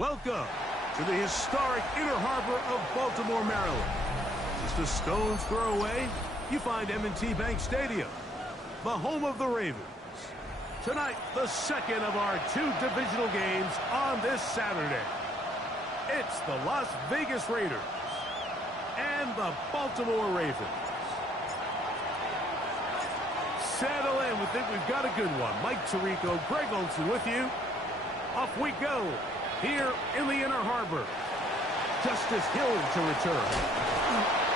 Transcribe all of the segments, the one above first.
Welcome to the historic Inner Harbor of Baltimore, Maryland. Just a stone's throw away, you find M&T Bank Stadium, the home of the Ravens. Tonight, the second of our two divisional games on this Saturday. It's the Las Vegas Raiders and the Baltimore Ravens. Settle in, we think we've got a good one. Mike Tirico, Greg Olson with you. Off we go here in the Inner Harbor. Justice Hill to return.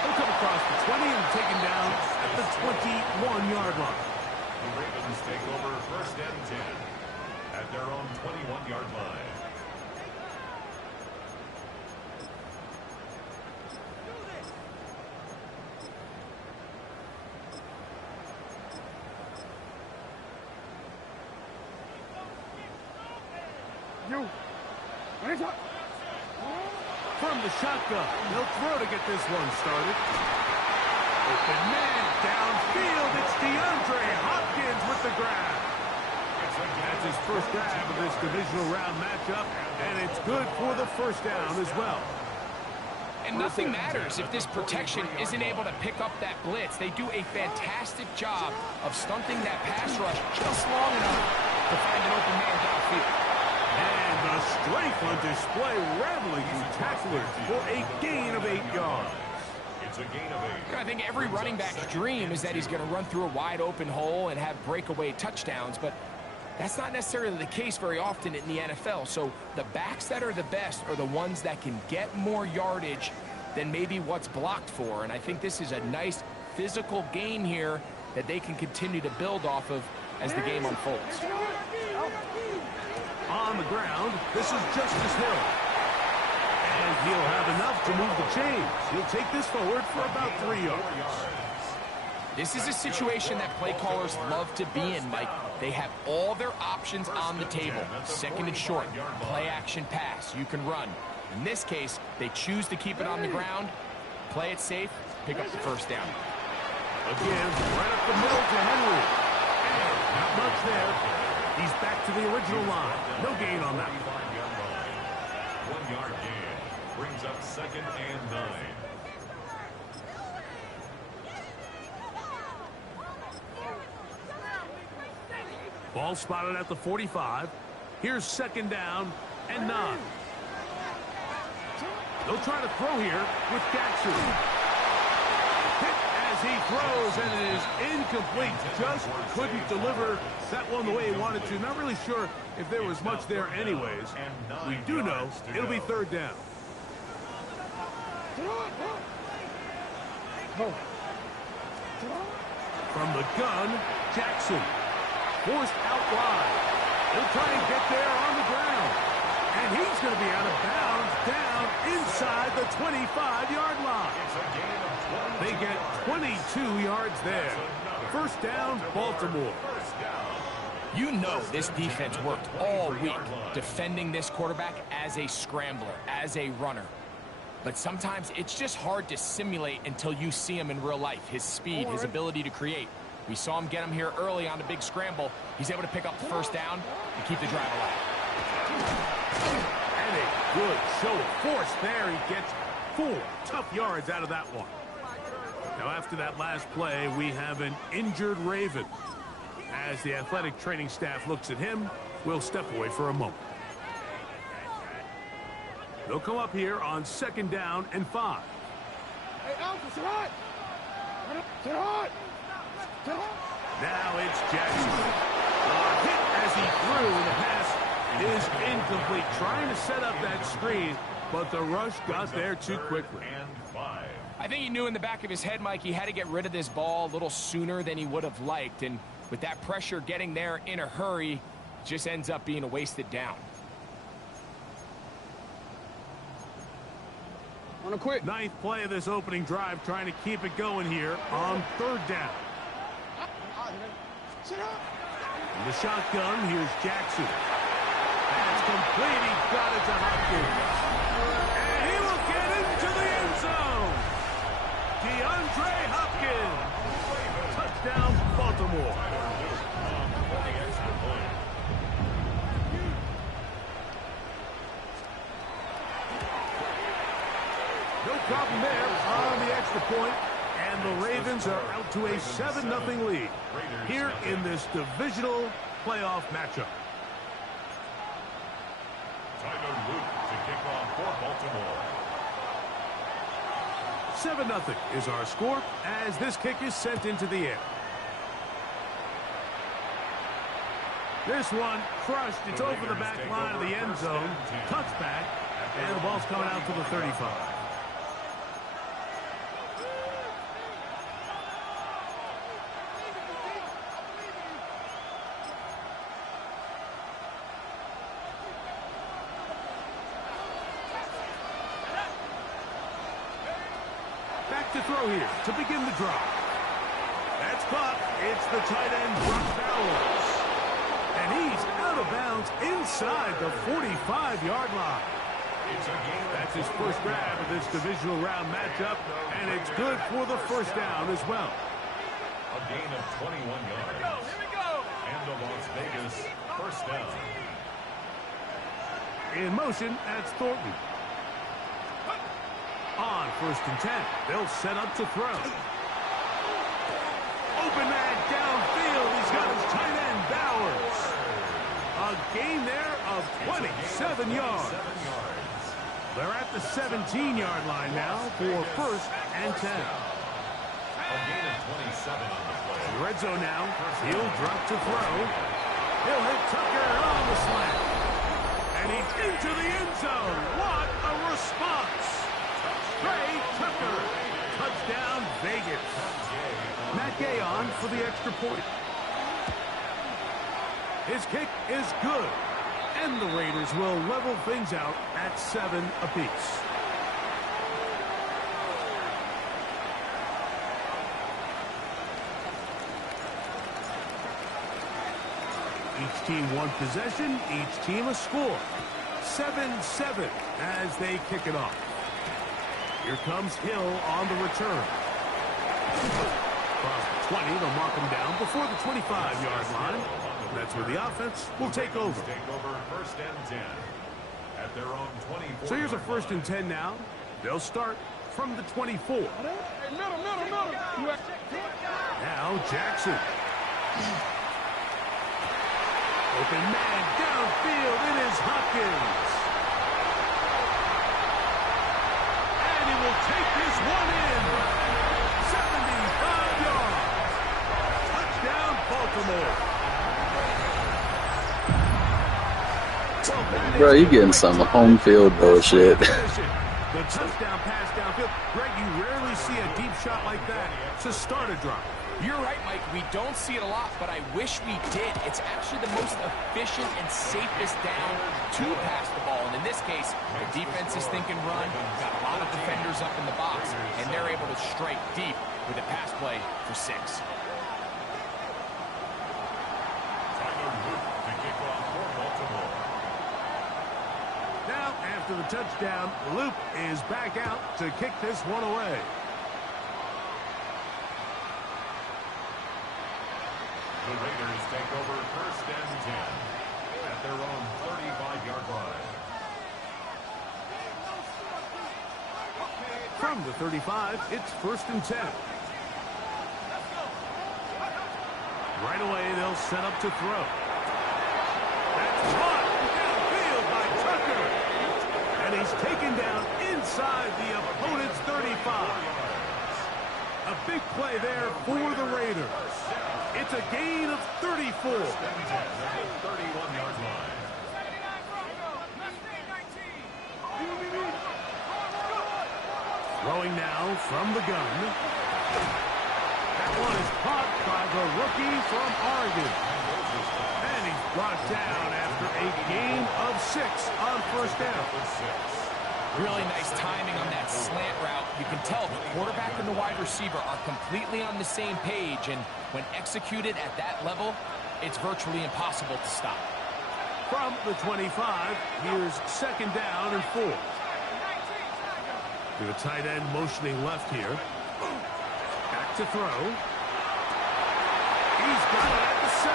He'll come across the 20 and taken down at the 21-yard line. The Ravens take over first and 10 at their own 21-yard line. From the shotgun, he'll throw to get this one started. Open man downfield. It's DeAndre Hopkins with the grab. That's his first grab of this divisional round matchup, and it's good for the first down as well. And nothing matters if this protection isn't able to pick up that blitz. They do a fantastic job of stunting that pass rush just long enough to find an open man downfield. And the strength on display, rambling through tacklers for a gain of 8 yards. It's a gain of 8. I think every running back's dream is that he's going to run through a wide open hole and have breakaway touchdowns, but that's not necessarily the case very often in the NFL. So the backs that are the best are the ones that can get more yardage than maybe what's blocked for. And I think this is a nice physical gain here that they can continue to build off of as the game unfolds. On the ground, this is Justice Hill. And he'll have enough to move the chains. He'll take this forward for about 3 yards. This is a situation that play callers love to be in, Mike. They have all their options on the table. Second and short, play action pass, you can run. In this case, they choose to keep it on the ground, play it safe, pick up the first down. Again, right up the middle to Henry. And not much there. He's back to the original line. No gain on that. 1 yard gain brings up second and 9. Ball spotted at the 45. Here's second down and 9. They'll try to throw here with Jackson. Hit as he throws, and it is incomplete. Just couldn't deliver that one the way he wanted to. Not really sure if there was much there anyways. We do know it'll be third down. From the gun, Jackson. Forced out wide. He'll try and get there on the ground. And he's going to be out of bounds down inside the 25-yard line. They get 22 yards there. First down, Baltimore. You know this defense worked all week defending this quarterback as a scrambler, as a runner. But sometimes it's just hard to simulate until you see him in real life. His speed, his ability to create. We saw him get him here early on the big scramble. He's able to pick up the first down and keep the drive alive. And a good show of force there. He gets 4 tough yards out of that one. Now after that last play, we have an injured Raven. As the athletic training staff looks at him, we'll step away for a moment. They'll come up here on second down and 5. Hey, Alpha, sit hot! Sit hot! Now it's Jackson. Hit as he threw. The pass is incomplete. Trying to set up that screen, but the rush got there too quickly. I think he knew in the back of his head, Mike, he had to get rid of this ball a little sooner than he would have liked. And with that pressure getting there in a hurry, it just ends up being a wasted down. On a quick. Ninth play of this opening drive, trying to keep it going here on third down. In the shotgun, here's Jackson. That's complete. He got it to Hopkins. And he will get into the end zone. DeAndre Hopkins. Touchdown, Baltimore. problem there on the extra point, and the Ravens are out to a 7-0 lead here in this divisional playoff matchup. Tyler Luke to kick off for Baltimore. 7-0 is our score as this kick is sent into the air. This one crushed. It's over the back line of the end zone. Touchback, and the ball's coming out to the 35. Back to throw here to begin the drive. That's caught. It's the tight end, Brock Bowers. And he's out of bounds inside the 45-yard line. That's his first grab of this divisional round matchup, and it's good for the first down as well. A gain of 21 yards. Here we go. And the Las Vegas first down. In motion, that's Thornton. On 1st and 10, they'll set up to throw. Open man downfield. He's got his tight end, Bowers. A gain there of 27 yards. They're at the 17-yard line now for 1st and 10. A gain of 27 on the play. Red zone now. He'll drop to throw. He'll hit Tucker on the slant. And he's into the end zone. What a response. Trey Tucker. Touchdown, Vegas. Matt Gay on for the extra point. His kick is good. And the Raiders will level things out at 7 apiece. Each team one possession, each team a score. 7-7 as they kick it off. Here comes Hill on the return. Across the 20, they'll mark him down before the 25-yard line. That's where the offense will take over. Take over 1st and 10 at their own 24. So here's a 1st and 10 now. They'll start from the 24. Hey, middle. Now Jackson. Open man downfield. It is Hopkins. And he will take this one in. 75 yards. Touchdown, Baltimore. Bro, you getting some home field bullshit. The touchdown pass downfield. Greg, you rarely see a deep shot like that to start a drive. You're right, Mike. We don't see it a lot, but I wish we did. It's actually the most efficient and safest down to pass the ball. And in this case, the defense is thinking run, got a lot of defenders up in the box, and they're able to strike deep with a pass play for 6. Now, after the touchdown, Luke is back out to kick this one away. The Raiders take over 1st and 10 at their own 35-yard line. From the 35, it's 1st and 10. Right away, they'll set up to throw. That's caught downfield by Tucker. And he's taken down inside the opponent's 35. A big play there for the Raiders. It's a gain of 34. 31-yard line. Throwing now from the gun. That one is caught by the rookie from Oregon. And he's brought down after a gain of 6 on 1st down. Really nice timing on that slant route. You can tell the quarterback and the wide receiver are completely on the same page, and when executed at that level, it's virtually impossible to stop. From the 25, here's 2nd down and 4. To the tight end motioning left here. Back to throw. He's got it at the 7.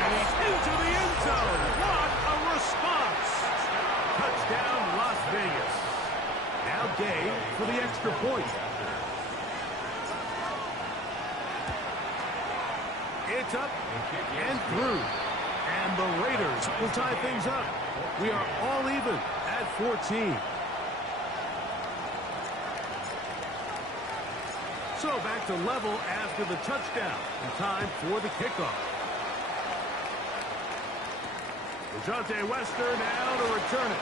And he's into the end zone. What a response. Touchdown, Las Vegas. Now Now Gay for the extra point. It's up and through. And the Raiders will tie things up. We are all even at 14. So back to level after the touchdown. And time for the kickoff. Dejounte Wester now to return it.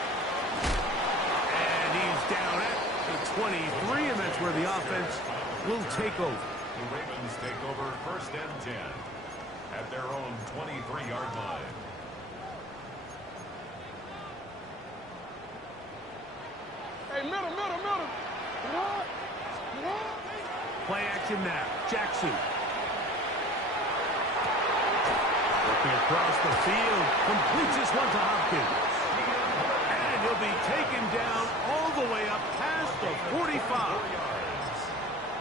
And he's down at the 23, and that's where the offense will take over. The Ravens take over 1st and 10 at their own 23-yard line. Hey, middle. Get on. Play action now. Jackson. Looking across the field. Completes this one to Hopkins. And he'll be taken down all the way up past the 45.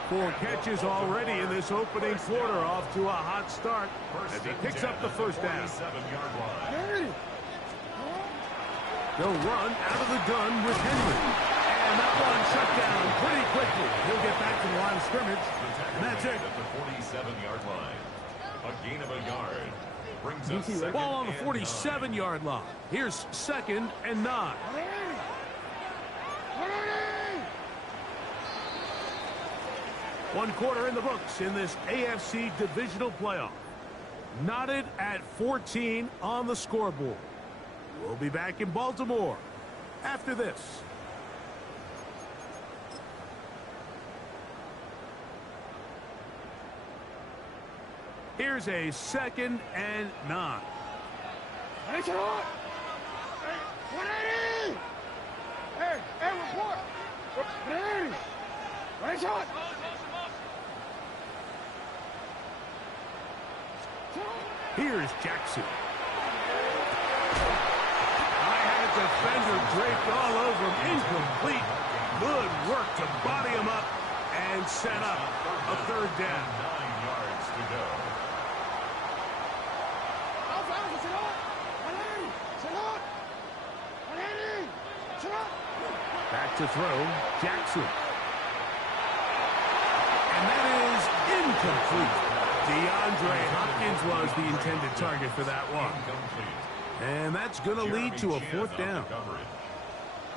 4 catches already in this opening quarter, off to a hot start as he picks up the first down. They'll run out of the gun with Henry. And that one shut down pretty quickly. He'll get back to the line of scrimmage, and that's it. At the 47-yard line. A gain of a yard. Brings us second ball on the and 47-yard line. Here's 2nd and 9. One quarter in the books in this AFC divisional playoff. Knotted at 14 on the scoreboard. We'll be back in Baltimore after this. Here's a 2nd and 9. Hey, get on. Hey, 180. Hey, report. 180. Right shot. Here's Jackson. I had a defender draped all over him. Incomplete. Good work to body him up and set up a 3rd down. 9 yards to go. Back to throw, Jackson. And that is incomplete. DeAndre Hopkins was the intended target for that one. And that's going to lead to a 4th down.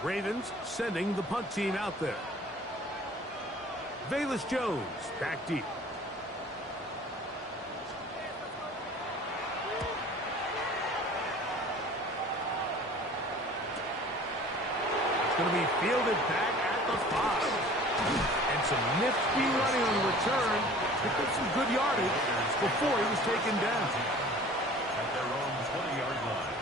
Ravens sending the punt team out there. Velus Jones back deep. Going to be fielded back at the 5. And some nifty running on the return. Picked up some good yardage before he was taken down. At their own 20-yard line.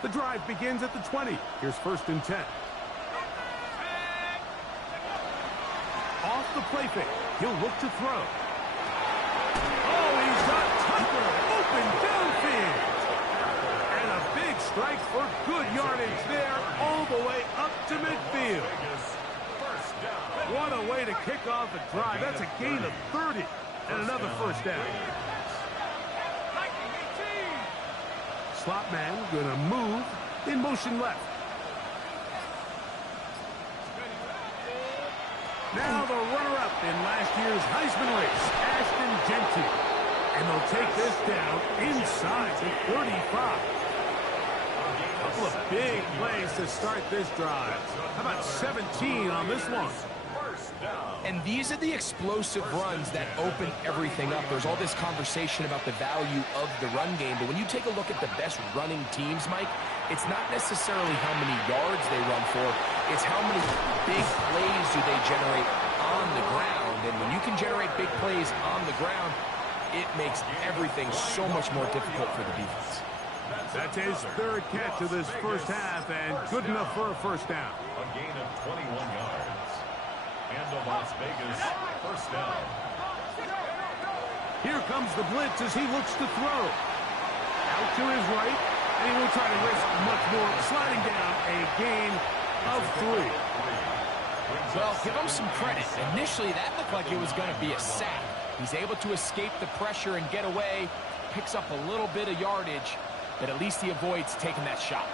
The drive begins at the 20. Here's 1st and 10. Off the play fake. He'll look to throw. Oh, he's got Tucker open downfield. And a big strike for good yardage there all the way up to midfield. What a way to kick off a drive. That's a gain of 30 and another 1st down. Slot man going to move in motion left. Now the runner-up in last year's Heisman race, Ashton Genty. And they'll take this down inside the 35. A couple of big plays to start this drive. How about 17 on this one? And these are the explosive runs that open everything up. There's all this conversation about the value of the run game, but when you take a look at the best running teams, Mike, it's not necessarily how many yards they run for, it's how many big plays do they generate on the ground. And when you can generate big plays on the ground, it makes everything so much more difficult for the defense. That's his 3rd catch of this 1st half, and good enough for a 1st down. A gain of 21 yards. And a Las Vegas 1st down. Here comes the blitz as he looks to throw. Out to his right, and he won't try to risk much more. Sliding down a gain of 3. Well, give him some credit. Initially, that looked like it was going to be a sack. He's able to escape the pressure and get away, picks up a little bit of yardage, but at least he avoids taking that shot.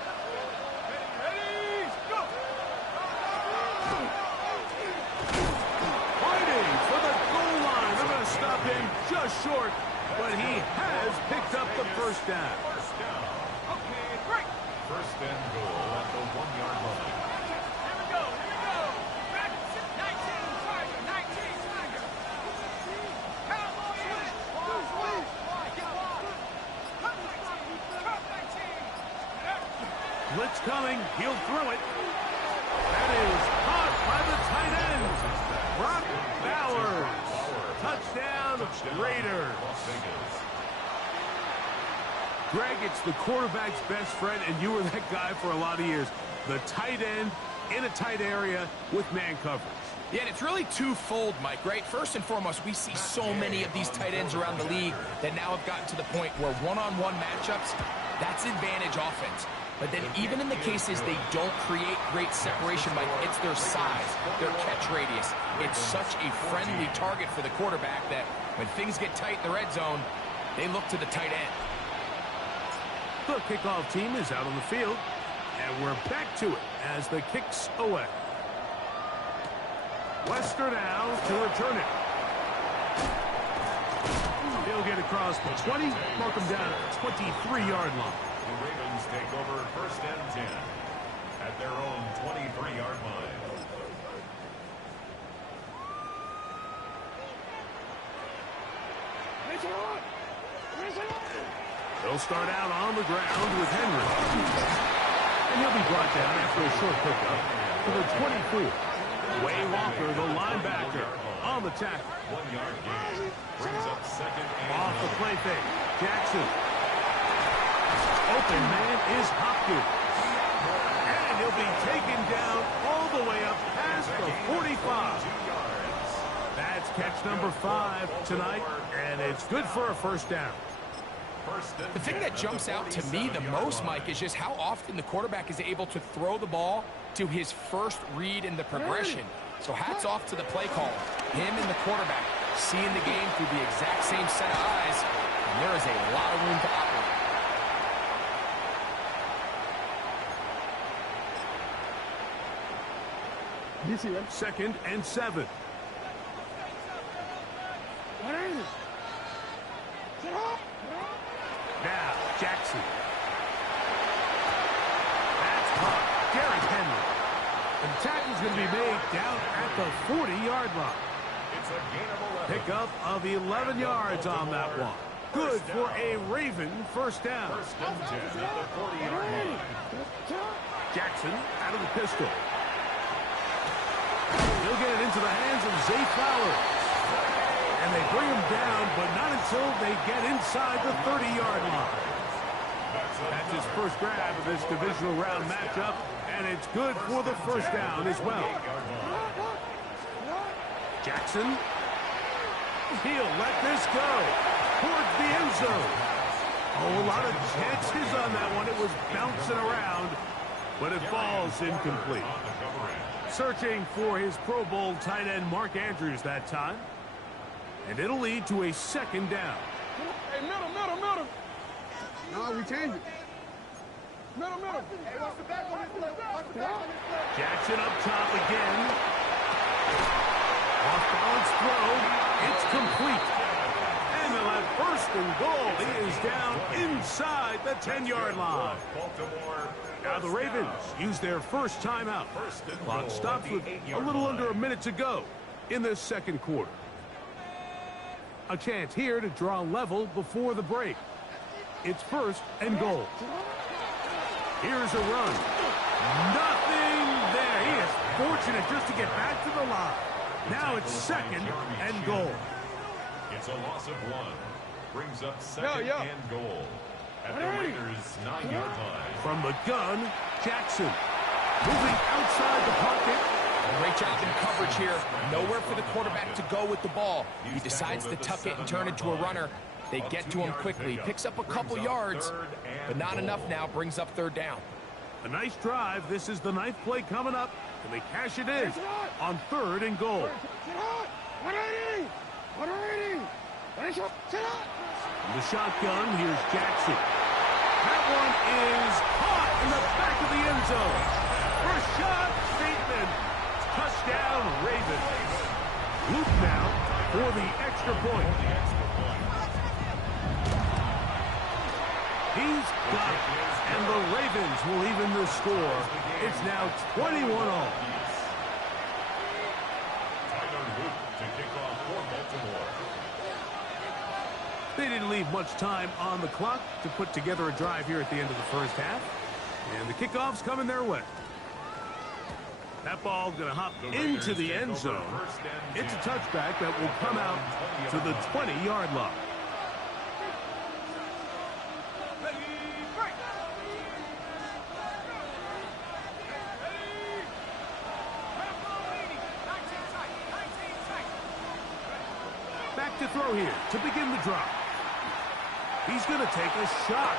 Fighting for the goal line. They're going to stop him just short, but he has picked up the first down. First and goal at the 1-yard line. Blitz coming. He'll throw it. That is caught by the tight end, Brock Bowers. Touchdown, Raiders. Greg, it's the quarterback's best friend, and you were that guy for a lot of years. The tight end in a tight area with man coverage. Yeah, and it's really twofold, Mike, right? First and foremost, we see so many of these tight ends around the league that now have gotten to the point where one-on-one matchups, that's advantage offense. But then even in the cases they don't create great separation, Mike, it's their size, their catch radius. It's such a friendly target for the quarterback that when things get tight in the red zone, they look to the tight end. The kickoff team is out on the field, and we're back to it as the kick's away. Wester now to return it. He'll get across the 20, mark him down at the 23-yard line. The Ravens take over first and 10 at their own 23-yard line. They'll start out on the ground with Henry. And he'll be brought down after a short pickup to the 24. Way Walker, the linebacker, on the tackle. 1-yard gain brings up second and Off the play fake. Jackson. Open man is Hopkins. And he'll be taken down all the way up past the 45. That's catch number 5 tonight, and it's good for a first down. The thing that jumps out to me the most, Mike, is just how often the quarterback is able to throw the ball to his first read in the progression. So hats off to the play call. Him and the quarterback seeing the game through the exact same set of eyes, and there is a lot of room to operate. Second and 7. Now, Jackson. That's caught. Derrick Henry. And the tackle's going to be made down at the 40-yard line. It's a gain of 11. Pickup of 11 yards on that one. Good for a Raven first down. First and 10 at the 40-yard line. Jackson out of the pistol. He'll get it into the hands of Zay Flowers. And they bring him down, but not until they get inside the 30-yard line. That's his first grab of this divisional round matchup, and it's good for the first down as well. Jackson. He'll let this go towards the end zone. Oh, a lot of chances on that one. It was bouncing around, but it falls incomplete. Searching for his Pro Bowl tight end Mark Andrews that time. And it'll lead to a second down. Hey, middle. No, we change it. Middle. Hey, watch the back on this play. Watch the back on this play. Jackson up top again. Off balance throw. It's complete. And they'll have first and goal. He is down inside the 10-yard line. Now the Ravens use their first timeout. Clock stops with a little under a minute to go in the second quarter. A chance here to draw level before the break. It's first and goal. Here's a run. Nothing there. He is fortunate just to get back to the line. Now it's second and goal. It's a loss of 1. Brings up second and goal at the Raiders' 9-yard line. From the gun, Jackson moving outside the pocket. Great job in coverage here. Nowhere for the quarterback to go with the ball. He decides to tuck it and turn it to a runner. They get to him quickly. Picks up a couple yards, but not enough now. Brings up third down. A nice drive. This is the 9th play coming up, and they cash it in on third and goal. 180! From the shotgun, here's Jackson. That one is caught in the back of the end zone. First shot, Bateman. Touchdown, Ravens. Luke now for the extra point. He's got it. And the Ravens will even the score. It's now 21-all. They didn't leave much time on the clock to put together a drive here at the end of the first half. And the kickoff's coming their way. That ball going to hop into the end zone. It's a touchback that will come out to the 20-yard line. Back to throw here to begin the drive. He's going to take a shot.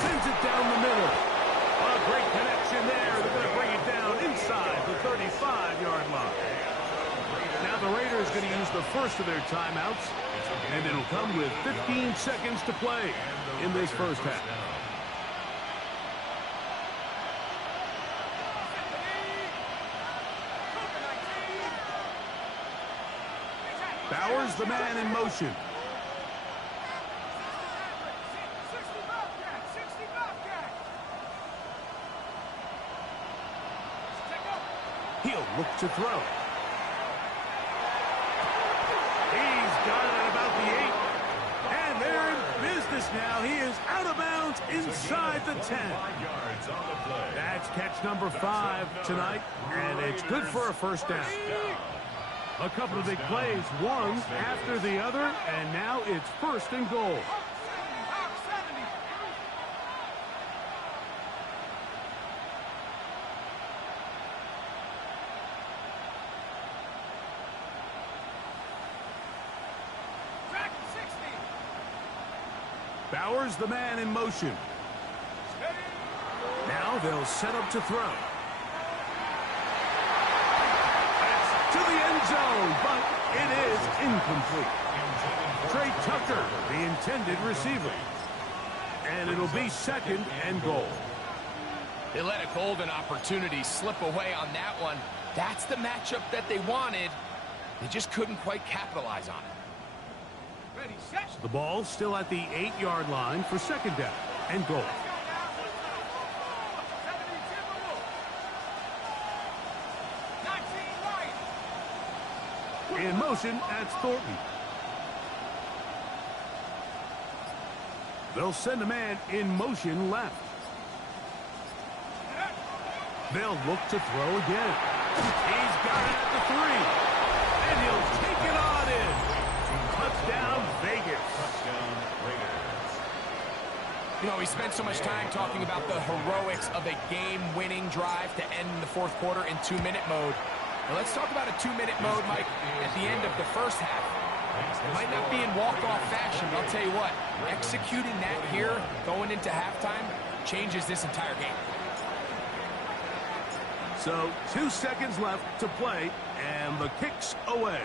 Sends it down the middle. A great connection there. They're going to bring it down inside the 35-yard line. Now the Raiders going to use the first of their timeouts, and it'll come with 15 seconds to play in this first half. Bowers, the man in motion. He'll look to throw. He's got it at about the 8. And they're in business now. He is out of bounds inside the 10. That's catch number 5 tonight, and it's good for a first down. A couple of big plays, one after the other, and now it's first and goal. Bowers, the man in motion. Now they'll set up to throw. That's to the end zone, but it is incomplete. Trey Tucker, the intended receiver. And it'll be second and goal. They let a golden opportunity slip away on that one. That's the matchup that they wanted. They just couldn't quite capitalize on it. So the ball still at the 8-yard line for second down and goal. In motion, that's Thornton. They'll send a man in motion left. They'll look to throw again. He's got it at the 3. And he'll take it on in. Touchdown, Vegas. Touchdown, Raiders. You know, we spent so much time talking about the heroics of a game-winning drive to end the fourth quarter in 2-minute mode. Now let's talk about a 2-minute mode, Mike, at the end of the first half. It might not be in walk-off fashion, but I'll tell you what, executing that here, going into halftime, changes this entire game. So 2 seconds left to play, and the kick's away.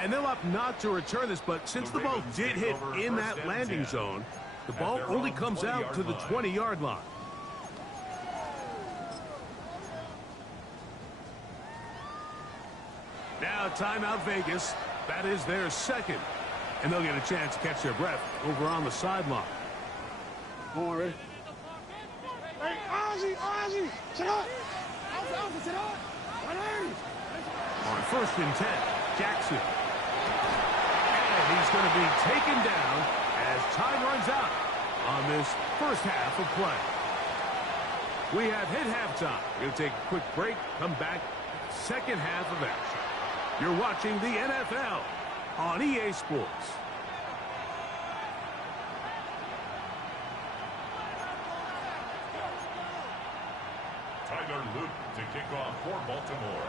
And they'll opt not to return this, but since the ball did hit in that landing zone, the ball only comes out to the 20-yard line. Now timeout Vegas. That is their second. And they'll get a chance to catch their breath over on the sideline. Come on, ready? Hey, Ozzy, sit up. Alpha, sit up. On first and 10, Jackson. And he's going to be taken down as time runs out on this first half of play. We have hit halftime. We're going to take a quick break, come back, second half of action. You're watching the NFL on EA Sports. Tyler Luke to kick off for Baltimore.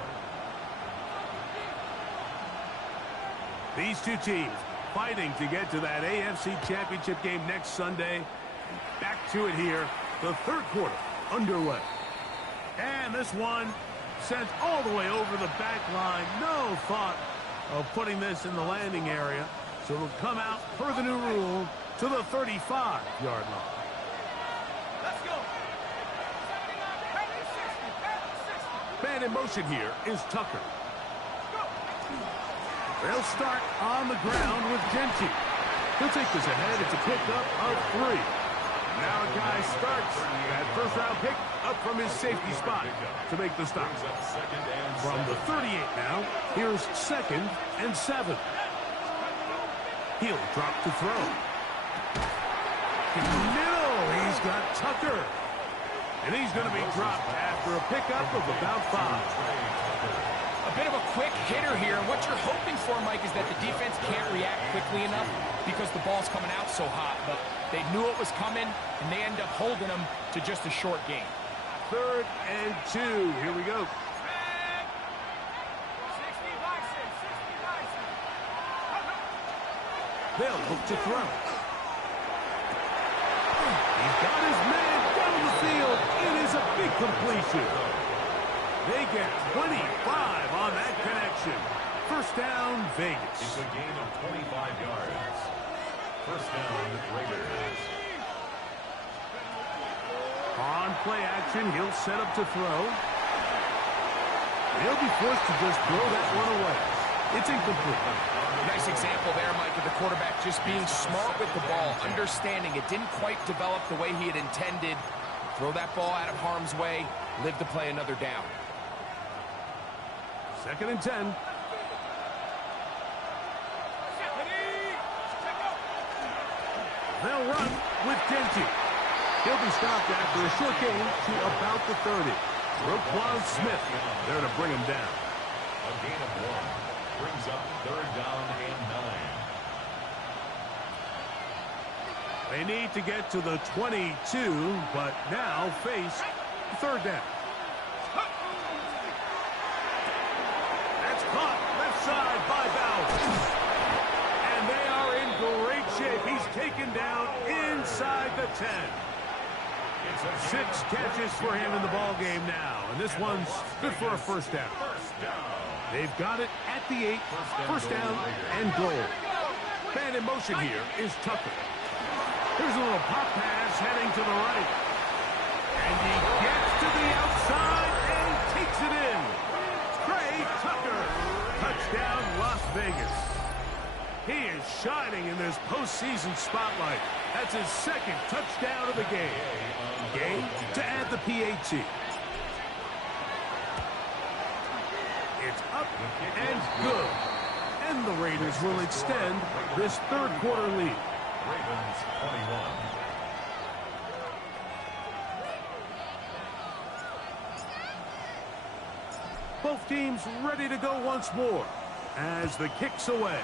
These two teams fighting to get to that AFC Championship game next Sunday. Back to it here. The third quarter underway. And this one sent all the way over the back line. No thought of putting this in the landing area. So it'll come out per the new rule to the 35-yard line. Let's go. Man in motion here is Tucker. They'll start on the ground with Genty. He'll take this ahead. It's a pickup of 3. Now a guy starts that first-round pick up from his safety spot to make the stop. From the 38 now, here's 2nd and 7. He'll drop to throw. In the middle, he's got Tucker. And he's going to be dropped after a pickup of about 5. A bit of a quick hitter here. What you're hoping for, Mike, is that the defense can't react quickly enough because the ball's coming out so hot. But they knew it was coming, and they end up holding them to just a short gain. 3rd and 2. Here we go. They'll look to throw. He's got his man down the field. It is a big completion. They get 25 on that connection. First down, Vegas. It's a gain of 25 yards. First down, Raiders. On play action, he'll set up to throw. He'll be forced to just throw that one away. It's incomplete. Nice example there, Mike, of the quarterback just being smart with the ball, understanding it didn't quite develop the way he had intended. Throw that ball out of harm's way, live to play another down. 2nd and 10. They'll run with Genty. He'll be stopped after a short gain to about the 30. Roquan Smith there to bring him down. A gain of 1 brings up 3rd down and 9. They need to get to the 22, but now face 3rd down. That's caught left side by Bowers. And they are in great shape. He's taken down inside the 10. 6 catches for him in the ball game now, and this one's good for a first down. They've got it at the 8. First down and goal. Man in motion here is Tucker. Here's a little pop pass heading to the right. And he gets to the outside and takes it in. Trey Tucker. Touchdown, Las Vegas. He is shining in this postseason spotlight. That's his 2nd touchdown of the game. Game to add the PAT. It's up and good. And the Raiders will extend this 3rd quarter lead. Ravens 21. Both teams ready to go once more as the kick's away.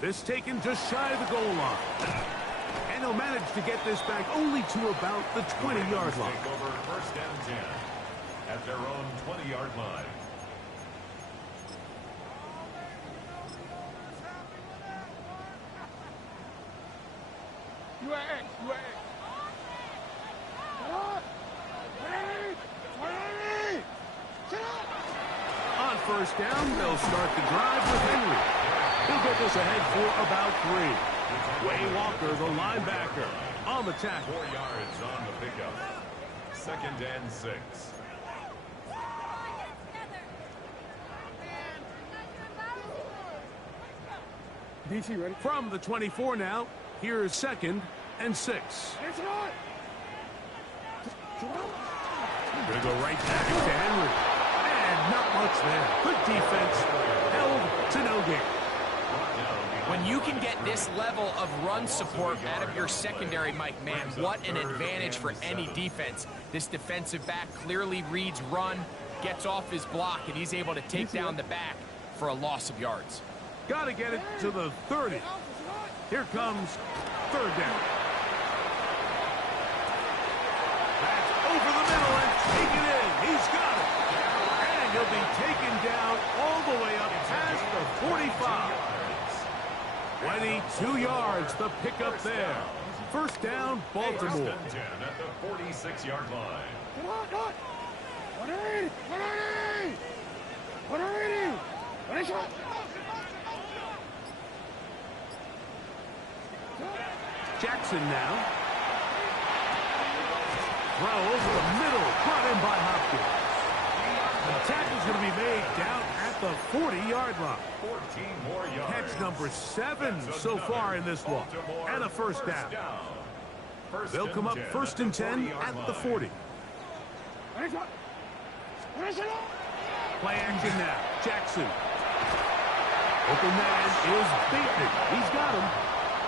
This taken just shy of the goal line. And he'll manage to get this back only to about the 20-yard line. Take over 1st and 10 at their own 20-yard line. On first down, they'll start the drive with Henry. He'll get this ahead for about 3. Way Walker, the linebacker, on the tackle. 4 yards on the pickup. 2nd and 6. DC ready? From the 24 now, here is 2nd and 6. Gonna go right back to Henry. And not much there. Good defense. Held to no gain. When you can get this level of run support out of your secondary, Mike, man, what an advantage for any defense. This defensive back clearly reads run, gets off his block, and he's able to take down the back for a loss of yards. Got to get it to the 30. Here comes 3rd down. That's over the middle and taken in. He's got it. And he'll be taken down all the way up past the 45. 22 yards, the pickup there. First down, Baltimore. 1st and 10 at the 46-yard line. Jackson now. Throw over the middle, brought in by Hopkins. The tackle's going to be made down at the 40-yard line. 14 more yards. Catch number 7 so far in this one, and a first down. They'll come up first and 10 at the 40. Play action now. Jackson. Open man is beaten. He's got him.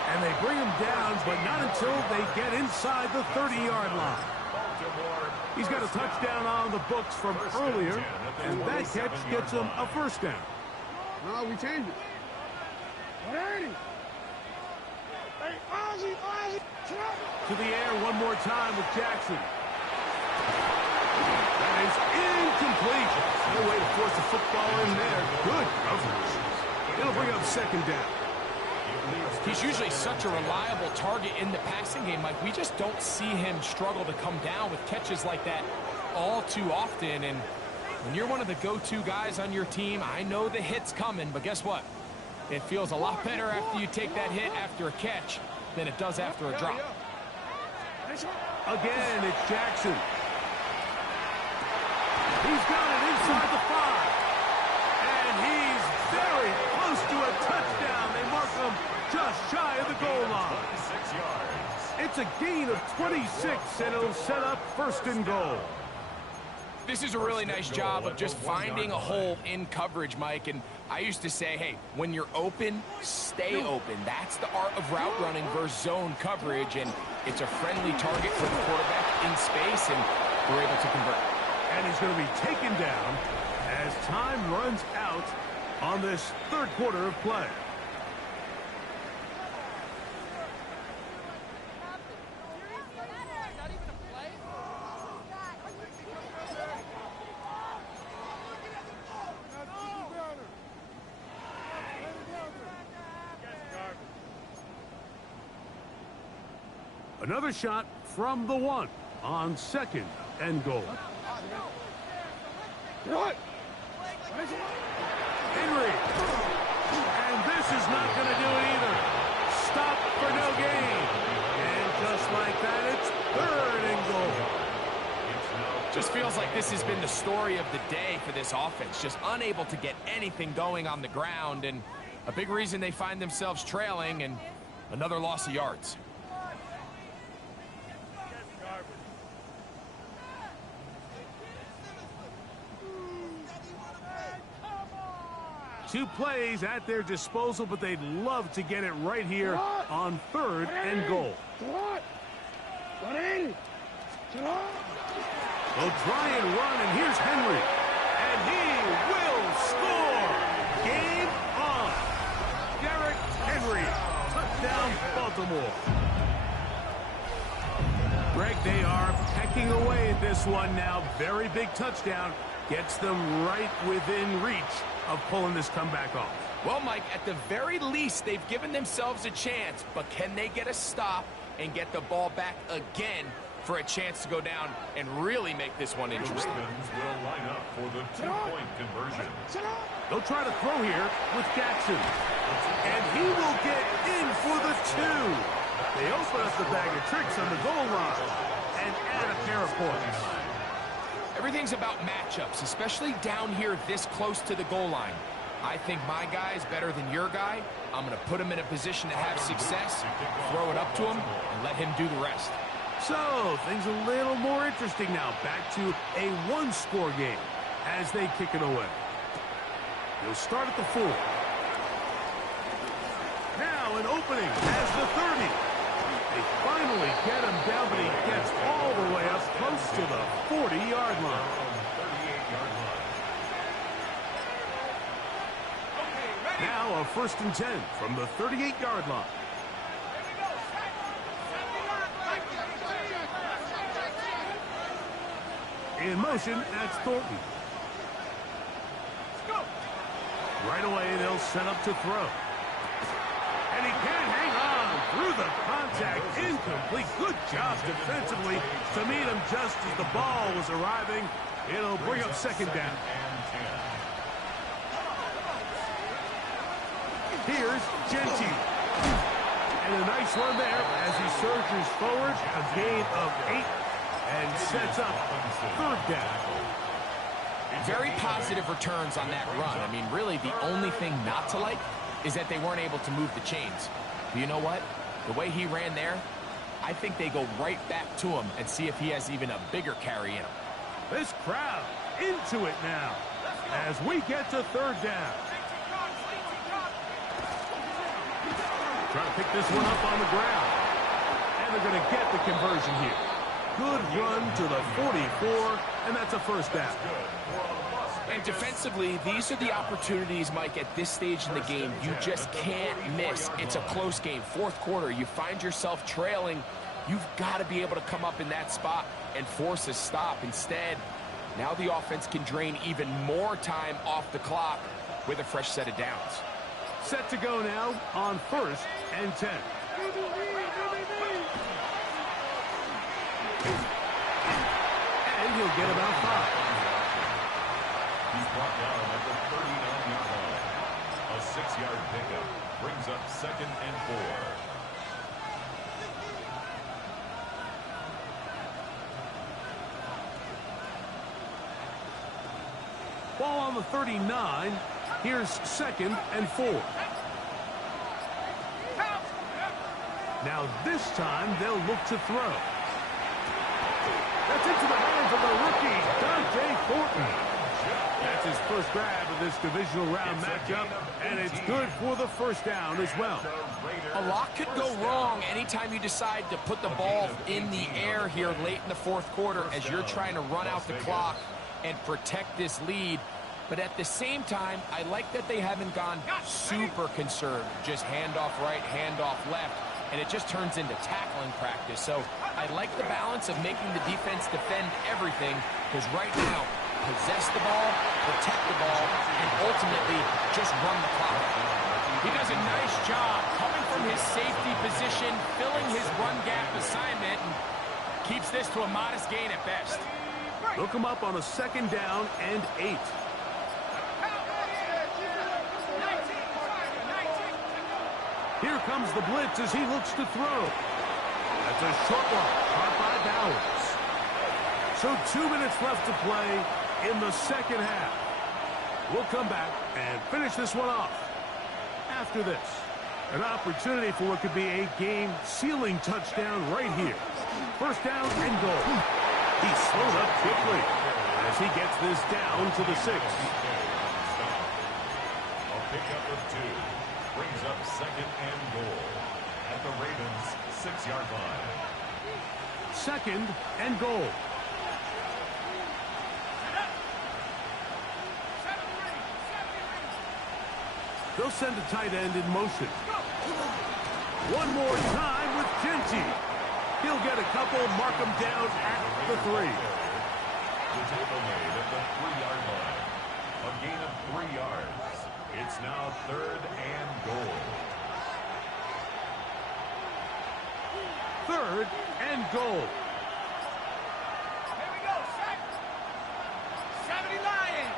And they bring him down, but not until they get inside the 30-yard line. He's got a touchdown on the books from earlier, and that catch gets him a first down. No, we changed it. To the air one more time with Jackson. That is incomplete. No way to force the football in there. Good coverage. It'll bring up second down. He's usually such a reliable target in the passing game, Mike. We just don't see him struggle to come down with catches like that all too often. And when you're one of the go-to guys on your team, I know the hit's coming, but guess what? It feels a lot better after you take that hit after a catch than it does after a drop. Again, it's Jackson. He's got it inside the 5. And he's very close to a touchdown. They mark him just shy of the goal line. 6 yards. It's a gain of 26, and it'll set up first and goal. This is a really nice job of just finding a hole in coverage, Mike. And I used to say, hey, when you're open, stay open. That's the art of route running versus zone coverage. And it's a friendly target for the quarterback in space, and we're able to convert. And he's going to be taken down as time runs out on this third quarter of play. Another shot from the 1 on second and goal. Henry. And this is not going to do it either. Stop for no gain. And just like that, it's third and goal. Just feels like this has been the story of the day for this offense. Just unable to get anything going on the ground. And a big reason they find themselves trailing, and another loss of yards. 2 plays at their disposal, but they'd love to get it right here on third and goal. They'll try and run, and here's Henry. And he will score. Game on. Derrick Henry. Touchdown, Baltimore. Greg, they are pecking away at this one now. Very big touchdown. Gets them right within reach of pulling this comeback off. Well, Mike, at the very least, they've given themselves a chance, but can they get a stop and get the ball back again for a chance to go down and really make this one interesting? The Ravens will line up for the 2-point conversion. They'll try to throw here with Jackson. And he will get in for the 2. They open up the bag of tricks on the goal line and add a pair of points. Everything's about matchups, especially down here this close to the goal line. I think my guy's better than your guy. I'm going to put him in a position to have success, throw it up to him, and let him do the rest. So, things a little more interesting now. Back to a 1-score game as they kick it away. He'll start at the 4. Now an opening as the 30. They finally get him down, but he gets all the way up close to the 40-yard line. 38-yard line. Now a first and 10 from the 38-yard line. In motion, that's Thornton. Right away, they'll set up to throw. And he can't hang on through the contact. Incomplete. Good job defensively to meet him just as the ball was arriving. It'll bring up second down. Here's Genty. And a nice run there as he surges forward. A gain of 8 and sets up third down. Very positive returns on that run. I mean, really, the only thing not to like is that they weren't able to move the chains. But you know what? The way he ran there, I think they go right back to him and see if he has even a bigger carry in him. This crowd into it now as we get to third down. Trying to pick this one up on the ground. And they're going to get the conversion here. Good run to the 44, and that's a first down. And defensively, these are the opportunities, Mike, at this stage in the game you just can't miss. It's a close game. Fourth quarter, you find yourself trailing. You've got to be able to come up in that spot and force a stop. Instead, now the offense can drain even more time off the clock with a fresh set of downs. Set to go now on 1st and 10. And he'll get about 5. He's brought down at the 39-yard line. A 6-yard pickup brings up 2nd and 4. Ball on the 39. Here's 2nd and 4. Now this time they'll look to throw. That's into the hands of the rookie, Dante Thornton. That's his first grab of this divisional round matchup, and it's good for the first down as well. A lot could go wrong anytime you decide to put the ball in the air here late in the fourth quarter as you're trying to run out the clock and protect this lead. But at the same time, I like that they haven't gone super conserved. Just handoff right, handoff left, and it just turns into tackling practice. So I like the balance of making the defense defend everything, because right now, possess the ball, protect the ball, and ultimately just run the clock. He does a nice job coming from his safety position, filling his run gap assignment, and keeps this to a modest gain at best. Look him up on a 2nd down and 8. Here comes the blitz as he looks to throw. That's a short one, caught by Bowers. So 2 minutes left to play in the second half. We'll come back and finish this one off. After this, an opportunity for what could be a game-sealing touchdown right here. First down and goal. He slowed up quickly as he gets this down to the 6. A pickup of 2 brings up 2nd and goal at the Ravens' 6-yard line. 2nd and goal. They'll send a tight end in motion. One more time with Genty. He'll get a couple, mark him down at the 3. The tackle made at the 3-yard line. A gain of 3 yards. It's now 3rd and goal. 3rd and goal. Here we go, set. 70 Lions.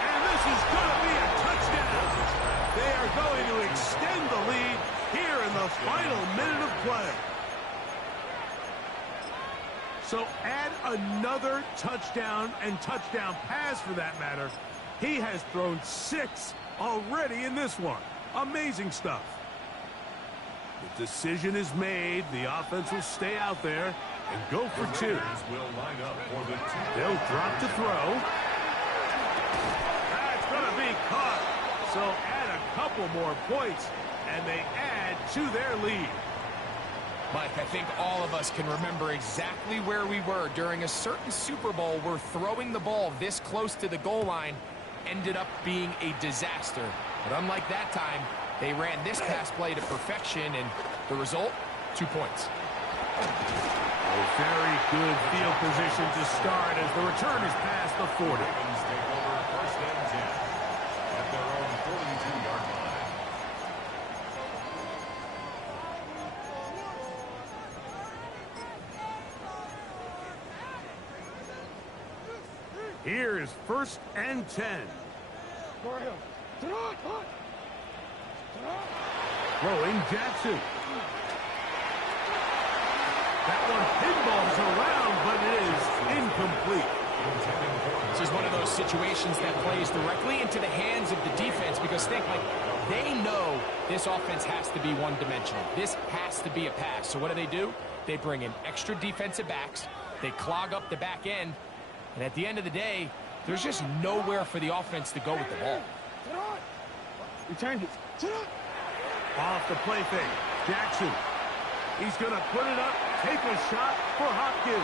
And this is going to be a touchdown. They are going to extend the lead here in the final minute of play. So add another touchdown and touchdown pass for that matter. He has thrown 6 already in this one. Amazing stuff. The decision is made. The offense will stay out there and go for 2. Will line up for the 2. They'll drop to throw. That's going to be caught. So add a couple more points, and they add to their lead. Mike, I think all of us can remember exactly where we were during a certain Super Bowl where throwing the ball this close to the goal line ended up being a disaster. But unlike that time, they ran this pass play to perfection, and the result, 2 points. A very good field position to start as the return is past the 40. Ravens take over 1st and 10 at their own 42-yard line. Here is 1st and 10. Throwing Jackson. That one pinballs around, but it is incomplete. This is one of those situations that plays directly into the hands of the defense because think, like, they know this offense has to be one-dimensional. This has to be a pass. So what do? They bring in extra defensive backs. They clog up the back end. And at the end of the day, there's just nowhere for the offense to go with the ball. We change it. Off the play fake. Jackson. He's going to put it up, take a shot for Hopkins.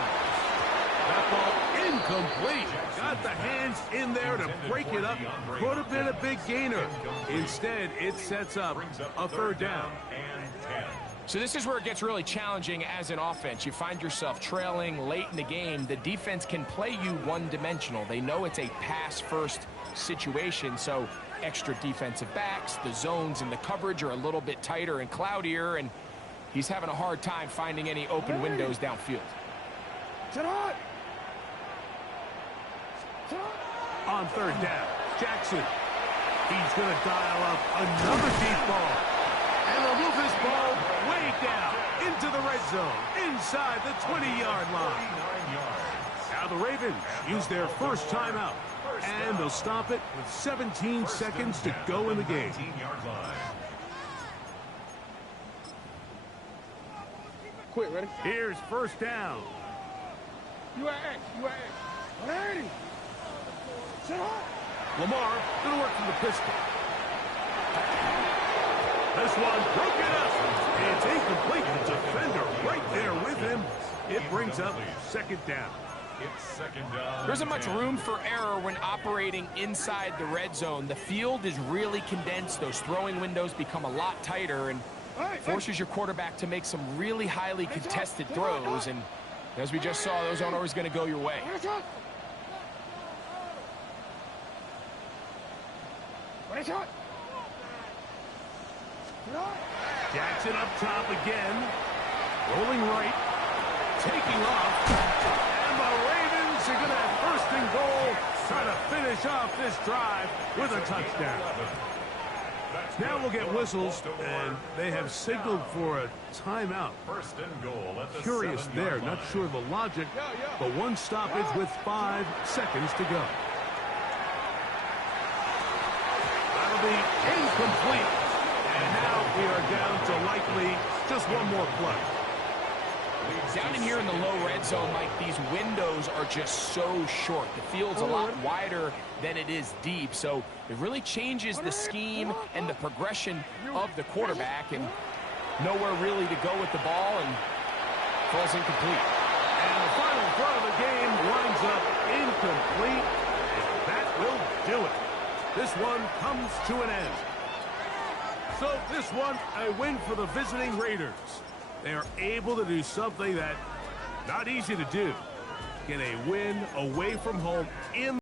That ball incomplete. Got the hands in there to break it up. Could have been a big gainer. Instead, it sets up a third down. So this is where it gets really challenging as an offense. You find yourself trailing late in the game. The defense can play you one-dimensional. They know it's a pass-first situation, so extra defensive backs, the zones and the coverage are a little bit tighter and cloudier, and he's having a hard time finding any open windows downfield. On third down, Jackson. He's going to dial up another deep ball. And they'll move this ball way down into the red zone, inside the 20-yard line. Now the Ravens use their first timeout, and they'll stop it with 17 seconds to go in the game. Quick, ready? Here's first down. You at X. Ready. Lamar going to work from the pistol. This one broken up. It's incomplete. The defender right there with him. It brings up second down. There isn't much room for error when operating inside the red zone. The field is really condensed. Those throwing windows become a lot tighter and forces your quarterback to make some really highly contested throws. And as we just saw, those aren't always going to go your way. Jackson up top again. Rolling right. Taking off. And the Ravens are going to have first and goal. Try to finish off this drive with a touchdown. Now we'll get whistles, and they have signaled for a timeout. First and goal at the Curious there, not sure of the logic, but one stoppage with 5 seconds to go. That'll be incomplete. And now we are down to likely just one more play. Down in here in the low red zone, Mike, these windows are just so short. The field's a lot wider than it is deep, so it really changes the scheme and the progression of the quarterback, and nowhere really to go with the ball, and falls incomplete. And the final throw of the game winds up incomplete, and that will do it. This one comes to an end. So this one, a win for the visiting Raiders. They are able to do something that not easy to do. Get a win away from home in